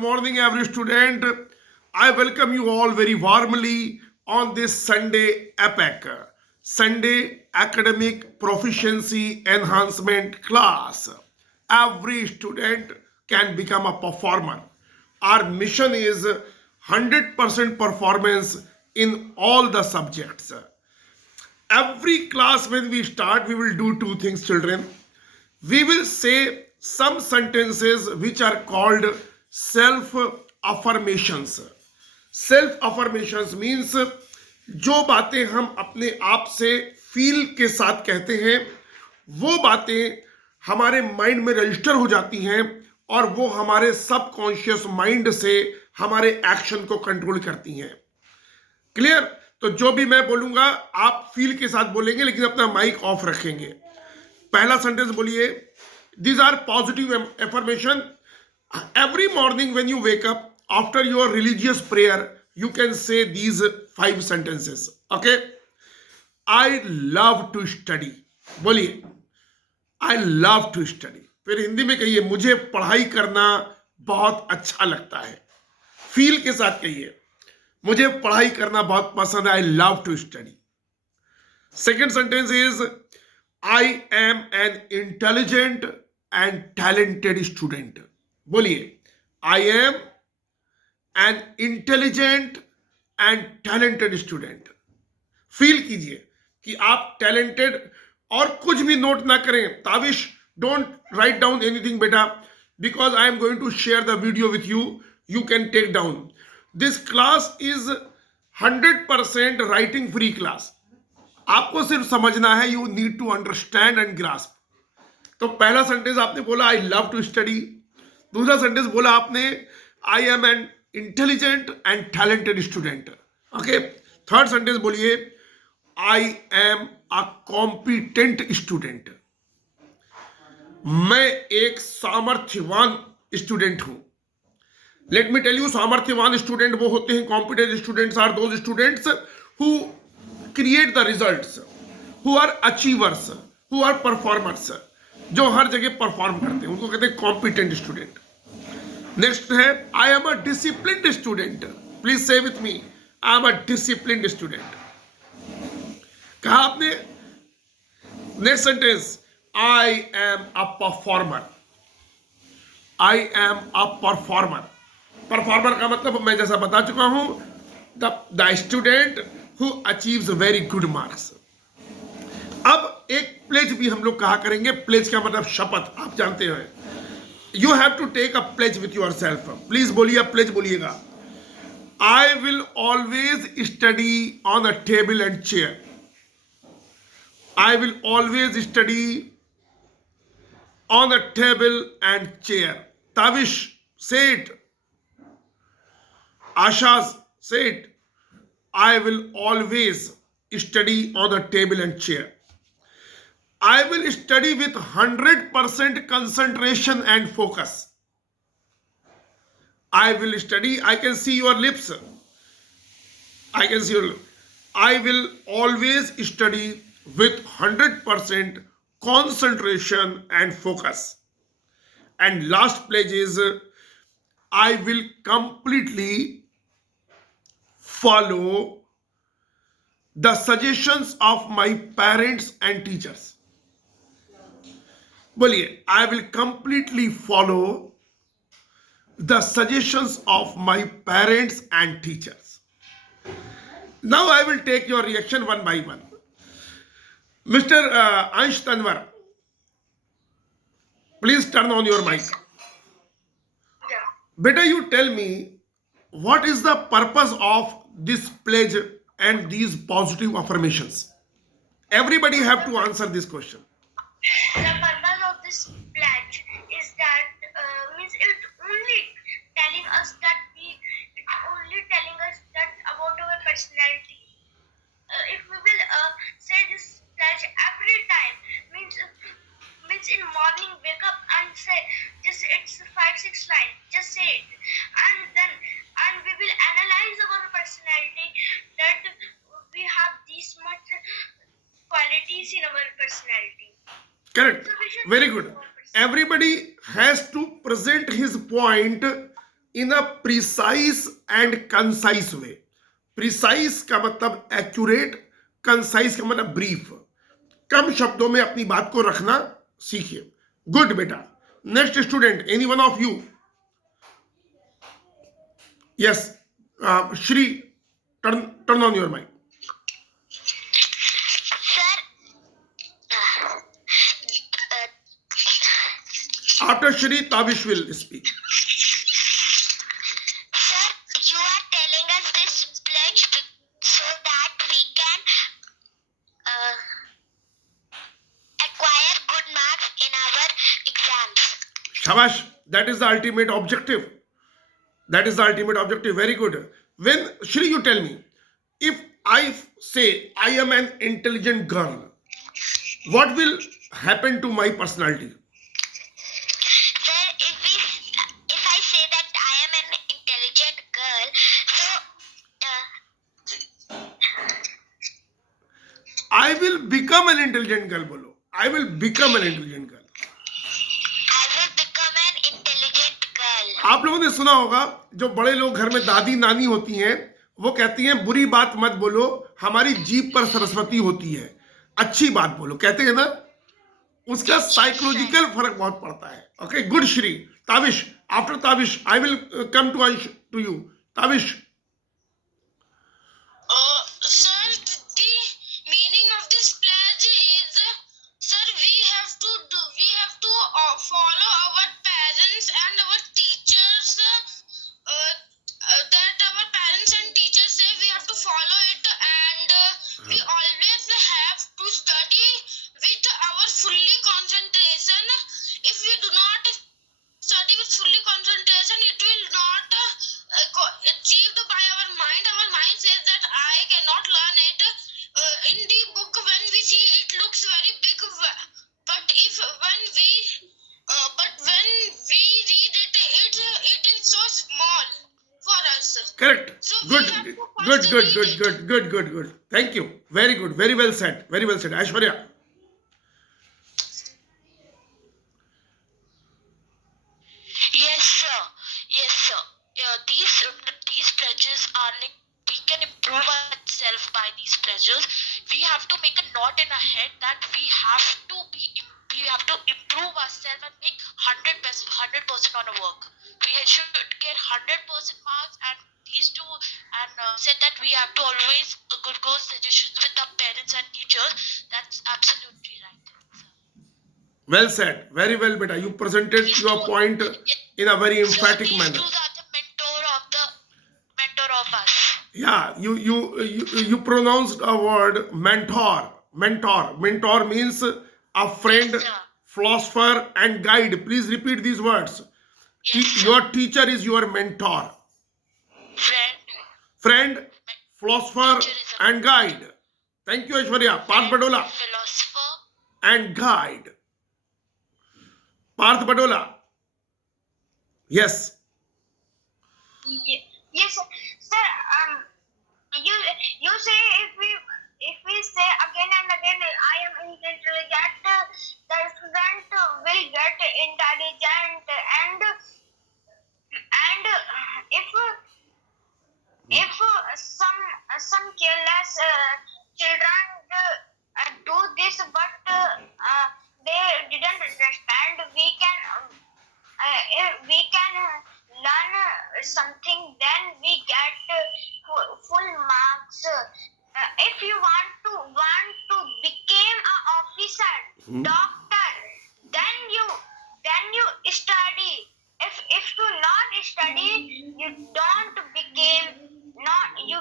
morning, every student. I welcome you all very warmly on this Sunday APEC, Sunday Academic Proficiency Enhancement class. Every student can become a performer. Our mission is 100% performance in all the subjects. Every class when we start, we will do two things, children. We will say some sentences which are called self affirmations. Self affirmations means जो बातें हम अपने आप से feel के साथ कहते हैं वो बातें हमारे माइंड में रजिस्टर हो जाती हैं और वो हमारे सबकॉन्शियस माइंड से हमारे एक्शन को कंट्रोल करती हैं. क्लियर? तो जो भी मैं बोलूंगा आप फील के साथ बोलेंगे लेकिन अपना माइक ऑफ रखेंगे. पहला सेंटेंस बोलिए. These are positive affirmation. Every morning when you wake up, after your religious prayer, you can say these 5 sentences. Okay? I love to study. बोलिए. I love to study. फिर हिंदी में कहिए मुझे पढ़ाई करना बहुत अच्छा लगता है. फील के साथ कहिए मुझे पढ़ाई करना बहुत पसंद है. I love to study. Second sentence is I am an intelligent and talented student. बोलिए. I am an intelligent and talented student. Feel कीजिए कि आप टैलेंटेड और कुछ भी नोट ना करें. Tavish, don't write down anything बेटा, because I am going to share the video with you. You can take down. This class is 100% writing free class. आपको सिर्फ समझना है. You need to understand and grasp. तो पहला sentence आपने बोला I love to study. दूसरा sentence बोला आपने I am an intelligent and talented student. Okay. Third sentence बोलिए I am a competent student. मैं एक सामर्थ्यवान स्टूडेंट हूं. लेट मी टेल यू, सामर्थ्यवान स्टूडेंट वो होते हैं, competent students are those students who create the results, who are achievers, who are performers, जो हर जगह परफॉर्म करते हैं, उनको कहते हैं कॉम्पिटेंट स्टूडेंट. नेक्स्ट है I am a disciplined student. Please say with me, I am a disciplined student. कहा आपने. Next sentence I am a performer. I am a performer. Performer का मतलब मैं जैसा बता चुका हूं, the student who achieves very good marks. अब एक प्लेज भी हम लोग कहा करेंगे. प्लेज का मतलब शपथ, आप जानते हैं. You have to take a pledge with yourself. Please बोलिए, प्लेज बोलिएगा. I will always study on a table and chair. I will always study on a table and chair. Tavish, say it. Asha, say it. I will always study on the table and chair. I will study with 100% concentration and focus. I will study. I can see your lips. I can see your lips. I will always study with 100% concentration and focus. And last pledge is I will completely follow the suggestions of my parents and teachers. बोलिए. I will completely follow the suggestions of my parents and teachers. Now I will take your reaction one by one. Mr. Ansh Tanwar, please turn on your mic. Beta, you tell me what is the purpose of this pledge and these positive affirmations? Everybody have to answer this question. The purpose of this pledge is that means it only telling us that about our personality. If we will say this pledge every time, means in morning wake up and say just it's 5-6 lines, just say it, and we will analyze our personality that we have these much qualities in our personality. Correct. So we should Very good. Everybody has to present his point in a precise and concise way. Precise का मतलब accurate, concise का मतलब brief. कम शब्दों में अपनी बात को रखना सीखिए. Good बेटा. Next student, any one of you? Yes, Shri, turn on your mic. Sir, After Shri, Tavish will speak. sir, you are telling us this pledge so that we can acquire good marks in our exams. Shabash, that is the ultimate objective. That is the ultimate objective. Very good. When, Shri, you tell me, if I say I am an intelligent girl, what will happen to my personality? Sir, if I say that I am an intelligent girl, so I will become an intelligent girl. Bolo. I will become an intelligent girl. I will become an intelligent girl. आप लोगों ने सुना होगा जो बड़े लोग घर में दादी नानी होती हैं वो कहती हैं बुरी बात मत बोलो हमारी जीभ पर सरस्वती होती है अच्छी बात बोलो कहते हैं ना उसका साइकोलॉजिकल फर्क बहुत पड़ता है okay good Shri Tavish after Tavish I will come to you Tavish Sir, the meaning of this pledge is, sir, we have to follow our parents and our teachers. That our parents and teachers say we have to follow it, and we always have to study with our fully concentration. If we do not study with fully concentration, it will not achieved by our mind. Our mind says that I cannot learn it. In the book, when we see it looks very big, but when we read it, it is so small for us. correct So good we have to good first good read good it. good thank you very good very well said Aishwarya Yes, sir. Yes, sir. These pledges are like we can improve ourselves by these pledges. We have to make a knot in our head that we have to improve ourselves and make 100% on our work. We should get 100% marks, and these two and said that we have to always go suggestions with our parents and teachers. That's absolutely right. well said very well beta you presented your point in a very emphatic These manner two are the mentor of us. yeah you pronounced a word mentor means a friend Yes, sir. philosopher and guide please repeat these words Yes, sir. your teacher is your mentor friend philosopher and guide thank you Aishwarya Parth Badola Philosopher. and guide Parth Badola yes Yes, sir. You say if we say again and again I am intelligent, the student will get intelligent, and if some careless children do this, but they didn't understand, if we can learn something, then we get full marks. If you want to become an officer, doctor, then you study. If you not study, you don't become you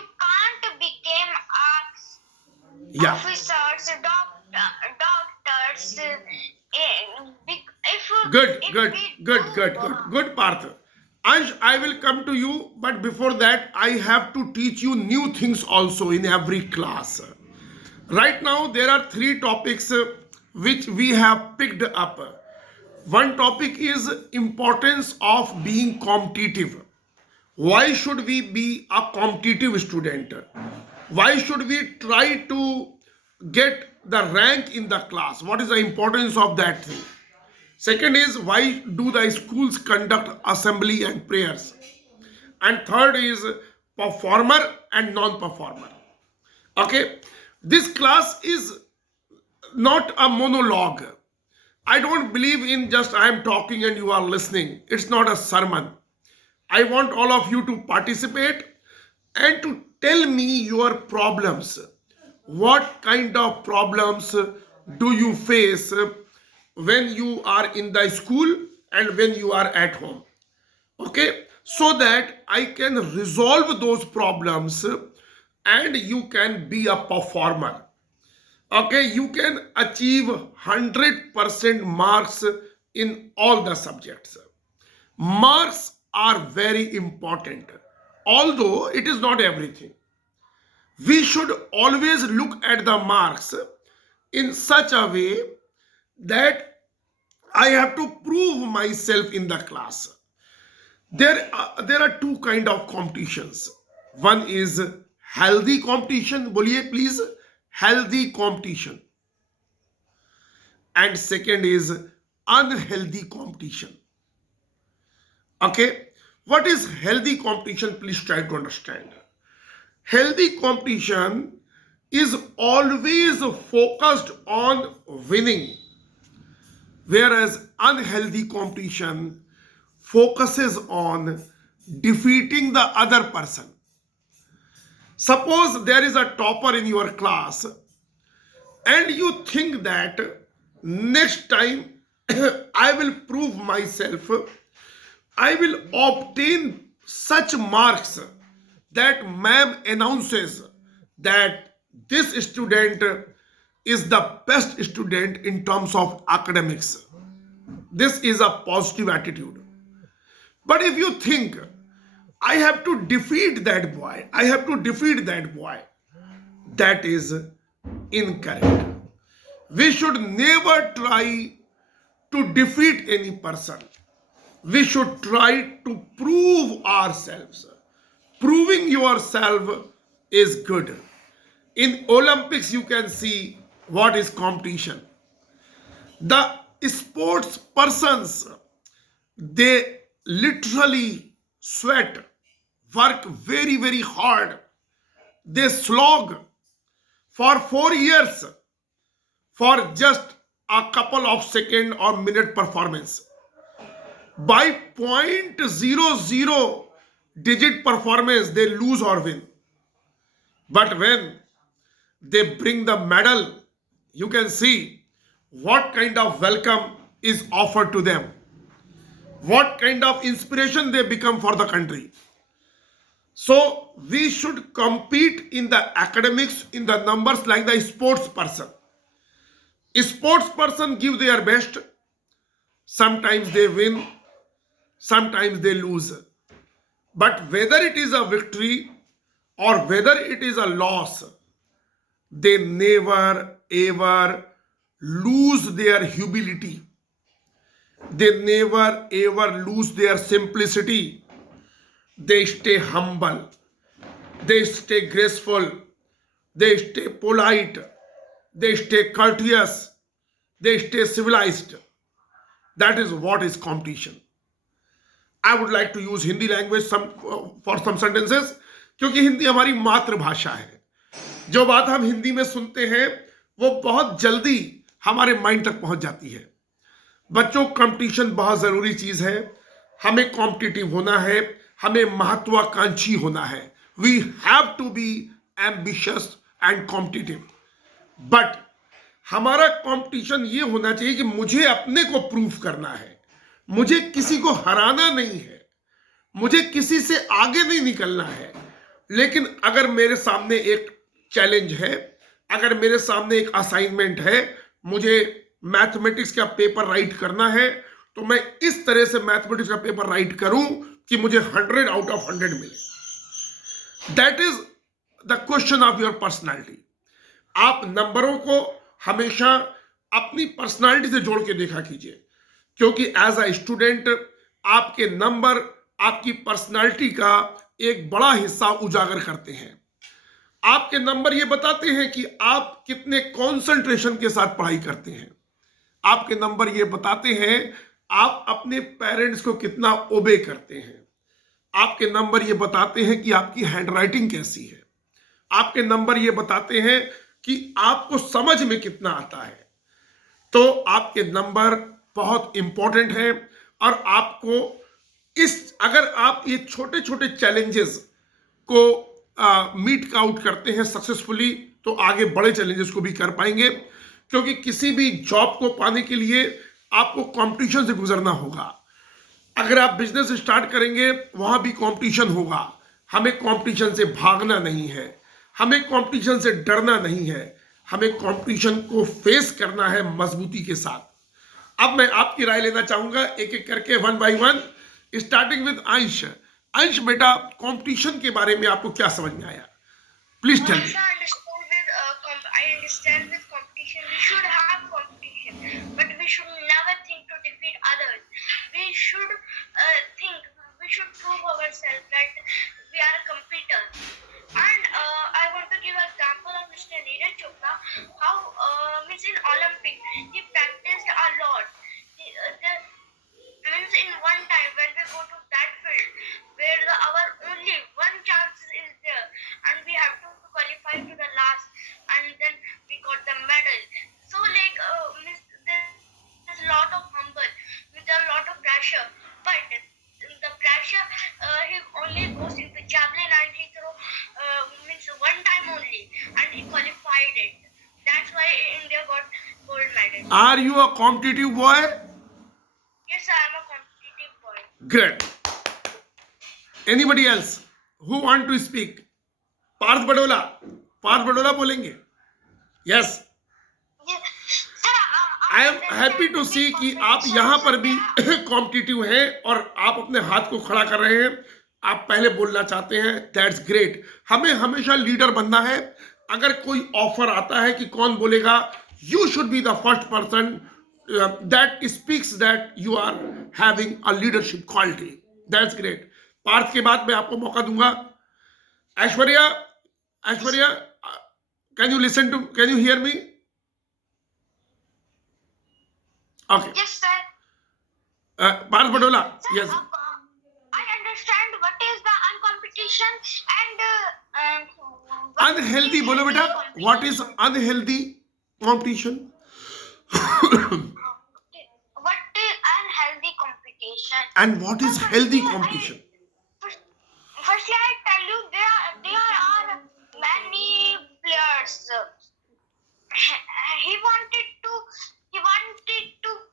can't become yeah officers, doctors. Good Parth Ansh I will come to you but before that I have to teach you new things also in every class right now there are three topics which we have picked up one topic is importance of being competitive why should we be a competitive student why should we try to get the rank in the class what is the importance of that thing Second is, why do the schools conduct assembly and prayers? And third is performer and non-performer. Okay, this class is not a monologue. I don't believe in just I am talking and you are listening. It's not a sermon. I want all of you to participate and to tell me your problems. What kind of problems do you face when you are in the school and when you are at home? Okay, so that I can resolve those problems and you can be a performer. Okay, you can achieve 100% marks in all the subjects. Marks are very important, although it is not everything. We should always look at the marks in such a way that I have to prove myself in the class. There are two kind of competitions. One is healthy competition, boliye please, healthy competition. And second is unhealthy competition. Okay, what is healthy competition? Please try to understand. Healthy competition is always focused on winning, whereas unhealthy competition focuses on defeating the other person. Suppose there is a topper in your class and you think that next time I will prove myself, I will obtain such marks that ma'am announces that this student is the best student in terms of academics. This is a positive attitude. But if you think I have to defeat that boy, that is incorrect. We should never try to defeat any person. We should try to prove ourselves. Proving yourself is good. In Olympics, you can see what is competition. The sports persons, they literally sweat, work very, very hard. They slog for 4 years for just a couple of second or minute performance. By 0.00 digit performance, they lose or win. But when they bring the medal, you can see what kind of welcome is offered to them, what kind of inspiration they become for the country. So we should compete in the academics, in the numbers, like the sports person. A sports person give their best. Sometimes they win, sometimes they lose. But whether it is a victory or whether it is a loss, they never ever lose their humility. They never ever lose their simplicity. They stay humble. They stay graceful. They stay polite. They stay courteous. They stay civilized. That is what is competition. I would like to use Hindi language for some sentences, क्योंकि हिंदी हमारी मातृभाषा है. जो बात हम हिंदी में सुनते हैं वो बहुत जल्दी हमारे माइंड तक पहुंच जाती है. बच्चों, कंपटीशन बहुत जरूरी चीज है. हमें कॉम्पिटिटिव होना है, हमें महत्वाकांक्षी होना है. We have to be ambitious and competitive. But हमारा कंपटीशन ये होना चाहिए कि मुझे अपने को प्रूव करना है, मुझे किसी को हराना नहीं है, मुझे किसी से आगे नहीं निकलना है. लेकिन अगर मेरे सामने एक चैलेंज है, अगर मेरे सामने एक असाइनमेंट है, मुझे मैथमेटिक्स का पेपर राइट करना है, तो मैं इस तरह से मैथमेटिक्स का पेपर राइट करूं कि मुझे 100 आउट ऑफ 100 मिले. That is the question of your personality. आप नंबरों को हमेशा अपनी पर्सनालिटी से जोड़ के देखा कीजिए, क्योंकि एज अ स्टूडेंट आपके नंबर आपकी पर्सनालिटी का एक बड़ा हिस्सा उजागर करते हैं. आपके नंबर ये बताते हैं कि आप कितने कंसंट्रेशन के साथ पढ़ाई करते हैं, आपके नंबर ये बताते हैं आप अपने पेरेंट्स को कितना ओबे करते हैं। आपके नंबर ये बताते हैं कि आपकी हैंडराइटिंग कैसी है। आपके नंबर ये बताते हैं कि आपको समझ में कितना आता है। तो आपके नंबर बहुत इंपॉर्टेंट है और आपको अगर आप ये छोटे छोटे चैलेंजेस को मीट आउट करते हैं सक्सेसफुली, तो आगे बड़े चैलेंजेस को भी कर पाएंगे। क्योंकि किसी भी जॉब को पाने के लिए आपको कंपटीशन से गुजरना होगा। अगर आप बिजनेस स्टार्ट करेंगे वहां भी कंपटीशन होगा। हमें कंपटीशन से भागना नहीं है, हमें कंपटीशन से डरना नहीं है, हमें कंपटीशन को फेस करना है मजबूती के साथ। अब मैं आपकी राय लेना चाहूंगा एक एक करके, one by one, starting with अंश। अंश बेटा, कंपटीशन के बारे में आपको क्या समझ में आया? Please tell me. I understand with competition. We should have competition, but we should never think to defeat others. We should we should prove ourselves that we are a competitor. And I want to give an example of Mr. Neeraj Chopra, how means in Olympic, he practiced a lot. Means in one time when we go to that field where our only one chance is there and we have to qualify to the last and then we got the medal. So like means there's a lot of humble, there's a lot of pressure, but the pressure he only goes into javelin and he throw means one time only and he qualified it. That's why India got gold medal. Are you a competitive boy? Yes, I am a competitive boy. Great. Anybody else who want to speak? Parth Badola, Parth Badola बोलेंगे? Yes. I am happy to see कि आप यहाँ पर भी competitive हैं और आप अपने हाथ को खड़ा कर रहे हैं। आप पहले बोलना चाहते हैं, दैट्स ग्रेट। हमें हमेशा लीडर बनना है। अगर कोई ऑफर आता है कि कौन बोलेगा, you should be the first person that speaks that you are having a leadership quality. That's great. Parth के बाद मैं आपको मौका दूंगा। Aishwarya, Aishwarya, can you hear me? Okay. Yes, sir. Parth Badola, Sir, yes. I understand what is the uncompetition and Unhealthy, बोलो बेटा. What is unhealthy competition? what is unhealthy competition? And what is healthy competition? Firstly, I tell you there are many players. He wanted to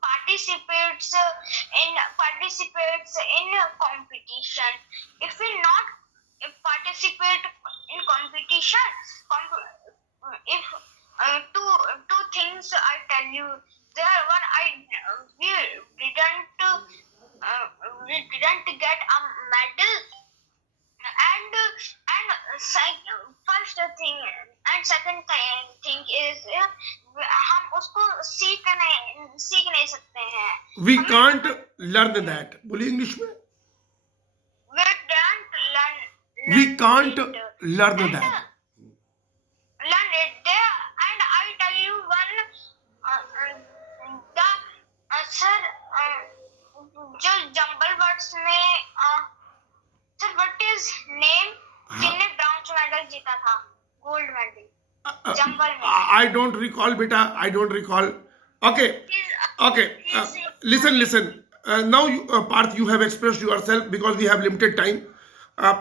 participate in competition. If we not participate in competition, if two things I tell you, there one we didn't get a medal, and first thing and second thing is हम उसको सीख नहीं सकते हैं. We can't learn that. बोलिए English में. We can't learn that. Learn it there, and I tell you one the sir जो jumble words में sir what is name जिनने ब्राउन मेडल जीता था, गोल्ड मेडल जंबल में. I don't recall, beta. I don't recall. Okay. Okay. Listen. Now, Parth, you have expressed yourself because we have limited time.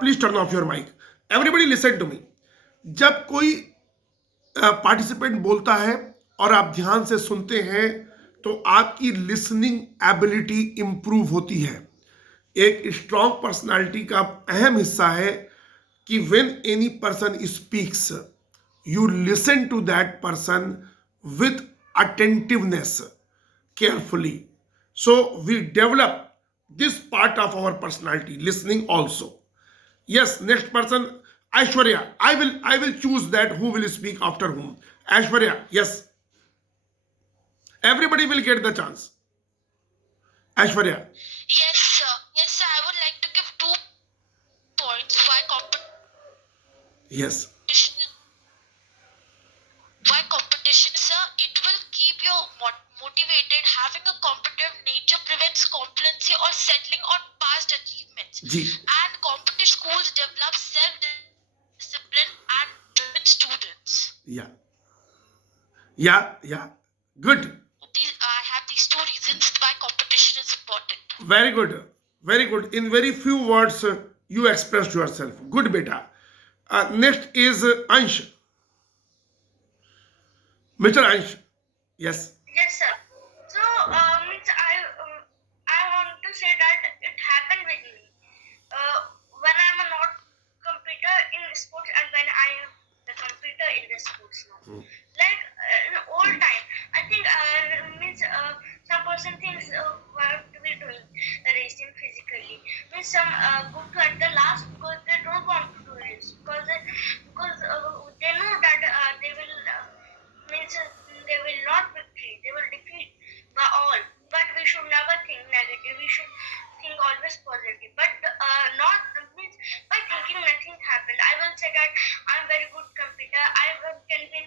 Please turn off your mic. Everybody listen to me. जब कोई participant बोलता है और आप ध्यान से सुनते हैं तो आपकी लिसनिंग एबिलिटी इंप्रूव होती है। एक स्ट्रॉन्ग पर्सनालिटी का अहम हिस्सा है कि when any person speaks, you listen to that person with attentiveness, carefully. So we develop this part of our personality, listening also. Yes, next person, Aishwarya. I will choose that who will speak after whom. Aishwarya, yes. Everybody will get the chance. Aishwarya. Yes, sir. Yes, sir. I would like to give 2 points. Yes. Why competition, sir? It will keep you motivated जी And competitive schools develop self-discipline and with students. या या good I have these two reasons why competition is important. very good very good in very few words you expressed yourself good beta next is Ansh Mr. Ansh yes Yes, sir. So, means I want to say that it happened with me. When I'm a not competitor in sports and when I am the competitor in the sports now. Like in old time, I think means some person thinks what we doing racing physically. Means some go to at the last because they don't want to do race because they know that they will means they will not victory. They will defeat by all. But we should never think negative. We should think always positive. But not means by thinking nothing happened. I will say that I'm very good competitor. Can win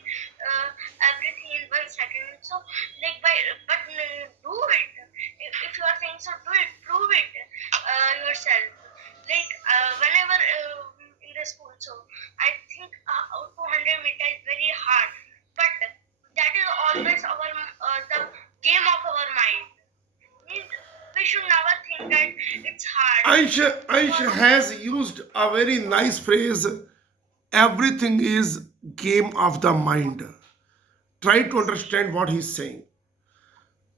everything in 1 second. So like but do it. If you are saying so, do it. Prove it yourself. Like whenever in the school, so I think 200 meter is very hard. But that is always our the game of our mind. Means we should never think that it's hard. Ansh has used a very nice phrase everything is game of the mind try to understand what he's saying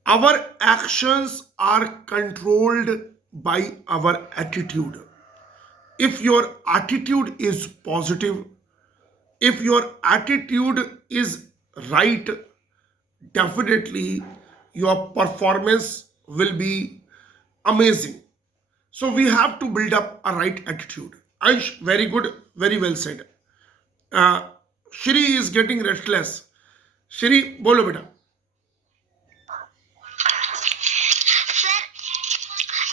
our actions are controlled by our attitude if your attitude is positive if your attitude is right definitely your performance will be amazing so we have to build up a right attitude Aish very good very well said Shri is getting restless Shri bolo beta Sir,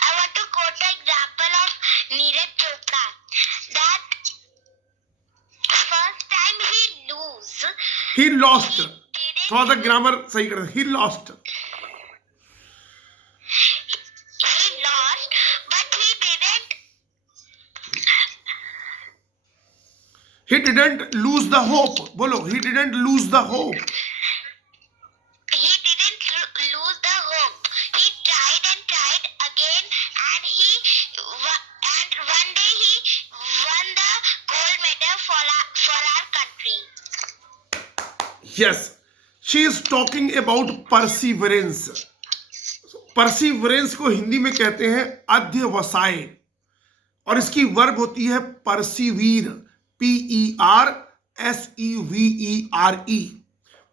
I want to quote the example of Neeraj Chopra. That first time he lost didn't थोड़ा सा grammar सही कर he lost he lost, but he didn't lose the hope bolo he didn't lose the hope he didn't lose the hope. He tried and tried again, and and one day he won the gold medal for our country. yes she is talking about perseverance perseverance को हिंदी में कहते हैं अध्यवसाय और इसकी verb होती है परसिवीर PERSEVERE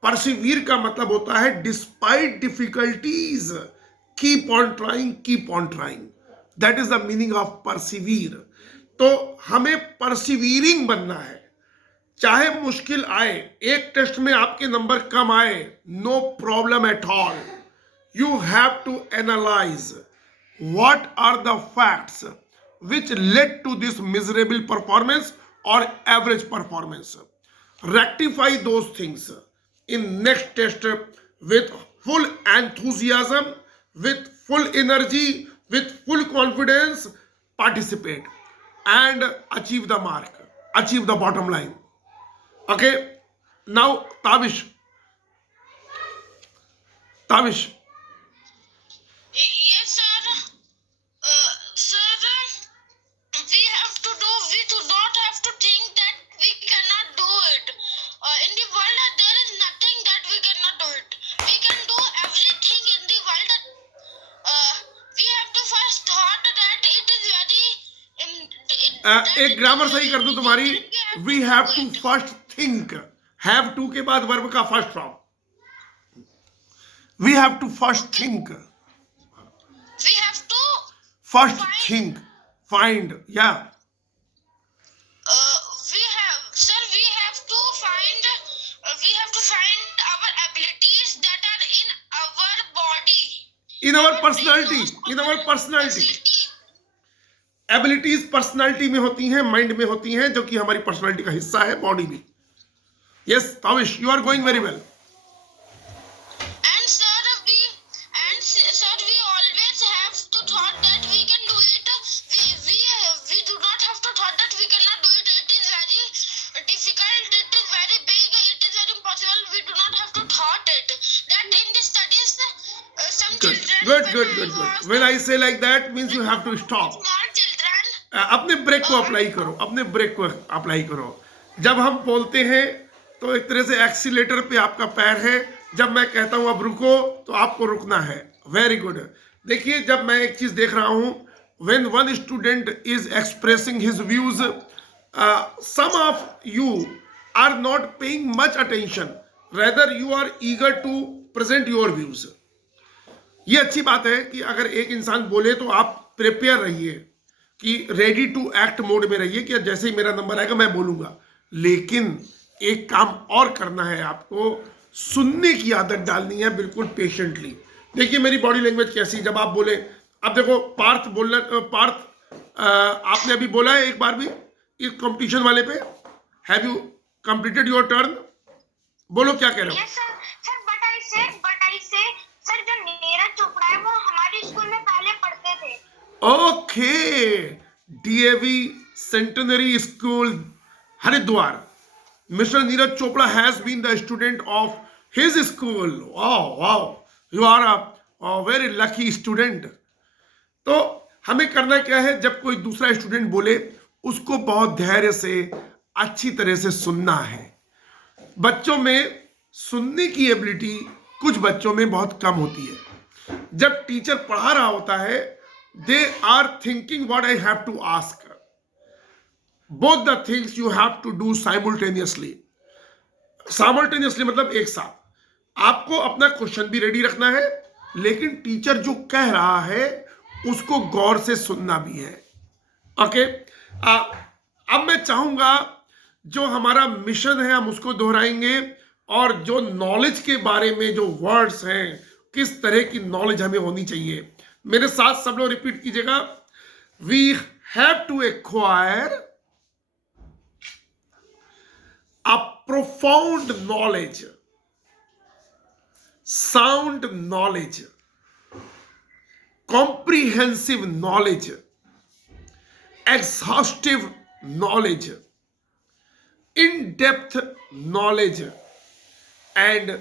परसिवीर का मतलब होता है despite difficulties keep on trying that is the meaning of persevere तो हमें परसिवीरिंग बनना है चाहे मुश्किल आए एक टेस्ट में आपके नंबर कम आए no problem at all you have to analyze what are the facts which led to this miserable performance or average performance rectify those things in next test with full enthusiasm with full energy with full confidence participate and achieve the mark achieve the bottom line okay now Tavish Yes, sir. Sir, we have to do. We do not have to think that we cannot do it. In the world, there is nothing that we cannot do it. We can do everything in the world. We have to first thought that it is very. एक grammar सही कर दूं तुम्हारी we have to first think have to के बाद verb का first form we have to first think We have to. First think find या We have, sir. We have to find. We have to find our abilities that are in our body. In our personality Facility. Abilities personality में होती हैं mind में होती हैं जो कि हमारी पर्सनैलिटी का हिस्सा है बॉडी में yes Tavish you are going very well And sir, we always have to thought that we can do it. Good, good, good, good. When I say like that means you have to stop. Small children. अपने break को apply करो, अपने break को apply करो. जब हम बोलते हैं तो एक तरह से एक्सीलेटर पे आपका पैर है. जब मैं कहता हूं अब रुको तो आपको रुकना है. Very good. देखिए, जब मैं एक चीज देख रहा हूं, when one student is expressing his views, some of you are not paying much attention, rather you are eager to present your views. ये अच्छी बात है कि अगर एक इंसान बोले तो आप प्रिपेयर रहिए, कि रेडी टू एक्ट मोड में रहिए, कि जैसे ही मेरा नंबर आएगा मैं बोलूंगा. लेकिन एक काम और करना है, आपको सुनने की आदत डालनी है, बिल्कुल पेशेंटली. देखिए मेरी बॉडी लैंग्वेज कैसी, जब आप बोले. अब देखो पार्थ बोलना, पार्थ आपने अभी बोला है एक बार भी इस कंपटीशन वाले पे, have you completed your turn? बोलो क्या कह रहे हो. Yes, sir. But I said, sir, जो नीरज चोपड़ा है वो हमारे स्कूल में पहले पढ़ते थे. Okay, DAV Centenary School, Haridwar. Mr. Neeraj Chopra has been the student of his school. Wow, wow. You are a very lucky student. तो हमें करना क्या है, जब कोई दूसरा स्टूडेंट बोले उसको बहुत धैर्य से अच्छी तरह से सुनना है. बच्चों में सुनने की एबिलिटी कुछ बच्चों में बहुत कम होती है. जब टीचर पढ़ा रहा होता है, they are thinking what I have to ask. Both the things you have to do simultaneously. Simultaneously मतलब एक साथ. आपको अपना क्वेश्चन भी रेडी रखना है, लेकिन टीचर जो कह रहा है उसको गौर से सुनना भी है. ओके, अब मैं चाहूंगा जो हमारा मिशन है हम उसको दोहराएंगे, और जो नॉलेज के बारे में जो वर्ड्स हैं, किस तरह की नॉलेज हमें होनी चाहिए. मेरे साथ सब लोग रिपीट कीजिएगा. We have to acquire a profound knowledge, sound knowledge, comprehensive knowledge, exhaustive knowledge, in-depth knowledge, and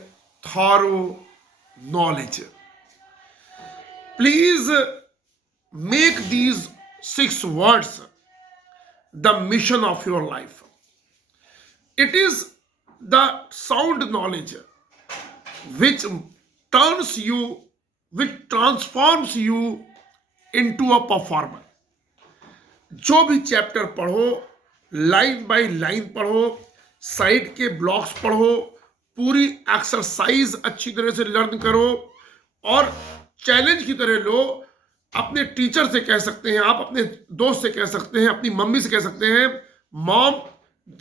thorough knowledge. Please make these 6 words the mission of your life. It is the sound knowledge which transforms you into a performer. जो भी chapter पढ़ो, line by line पढ़ो, side के blocks पढ़ो, पूरी exercise अच्छी तरह से लर्न करो, और चैलेंज की तरह लो. अपने टीचर से कह सकते हैं आप, अपने दोस्त से कह सकते हैं, अपनी मम्मी से कह सकते हैं, mom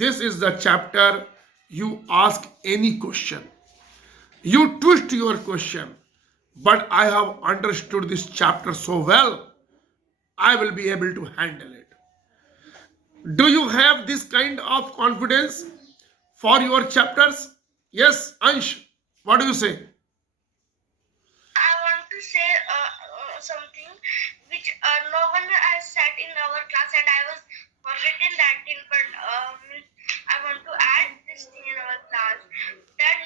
this is the chapter, you ask any question, you twist your question, but I have understood this chapter so well, I will be able to handle it. Do you have this kind of confidence for your chapters? Yes, Ansh, what do you say? I want to say something which no one has said in our class, and I was forgetting that thing, but I want to add this thing in our class, that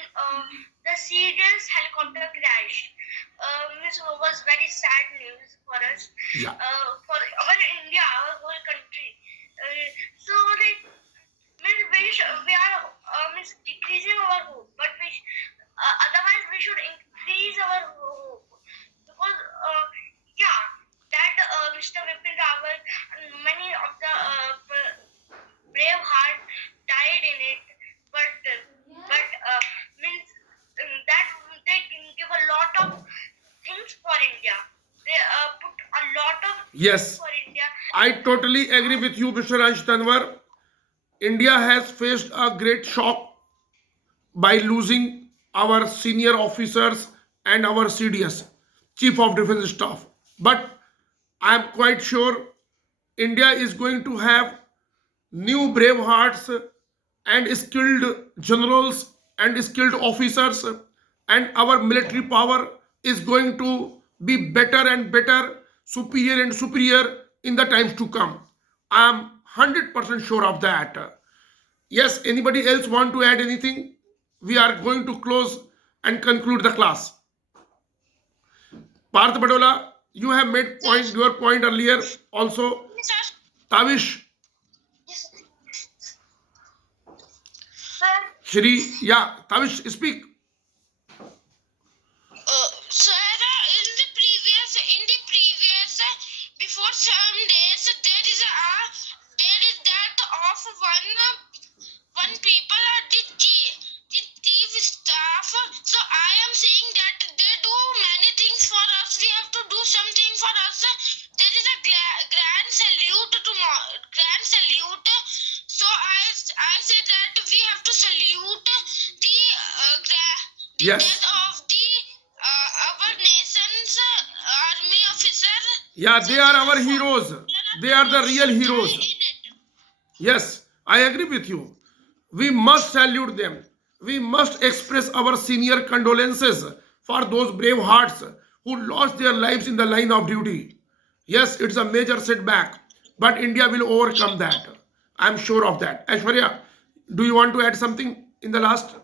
the serious helicopter crash was very sad news for us. Yeah. For our India, our whole country. So like, we are decreasing our hope, but otherwise we should increase our hope, because that Mr. Vipin Rawat and many of the brave heart died in it, but means that they give a lot of things for India. They put a lot of Yes, things for India. I totally agree with you, Mr. Ansh Tanwar. India has faced a great shock by losing our senior officers and our CDS, Chief of Defence Staff. But I am quite sure India is going to have new brave hearts and skilled generals and skilled officers, and our military power is going to be better and better, superior and superior in the times to come. I am 100% sure of that. Yes, anybody else want to add anything? We are going to close and conclude the class. Parth Badola, you have made your point earlier also. Yes, sir. Tavish, Yes. Sir, Shri, yeah, Tavish, speak. Sir, in the previous, before some days, there is that of one people are the chief staff. So I am saying that they do many things for us. We have to do something for us. There is a grand salute grand salute. So I say that we have to salute the Yes. death of the our nation's army officer. Yeah, they are our heroes. They are the real heroes. In it. Yes, I agree with you. We must salute them. We must express our senior condolences for those brave hearts who lost their lives in the line of duty. Yes, it's a major setback, but India will overcome that. I'm sure of that. Aishwarya, do you want to add something in the last?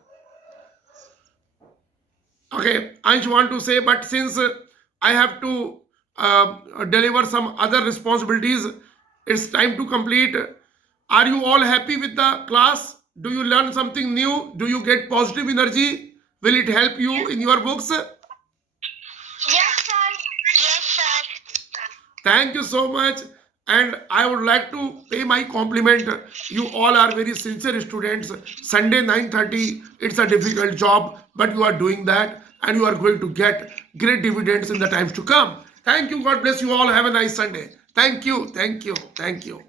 Okay, Ansh want to say, but since I have to deliver some other responsibilities, it's time to complete. Are you all happy with the class? Do you learn something new? Do you get positive energy? Will it help you in your books? yes, sir. Yes, sir. Thank you so much. And I would like to pay my compliment. You all are very sincere students. Sunday 9:30, it's a difficult job, but you are doing that and you are going to get great dividends in the times to come. Thank you. God bless you all. Have a nice Sunday. Thank you. Thank you. Thank you.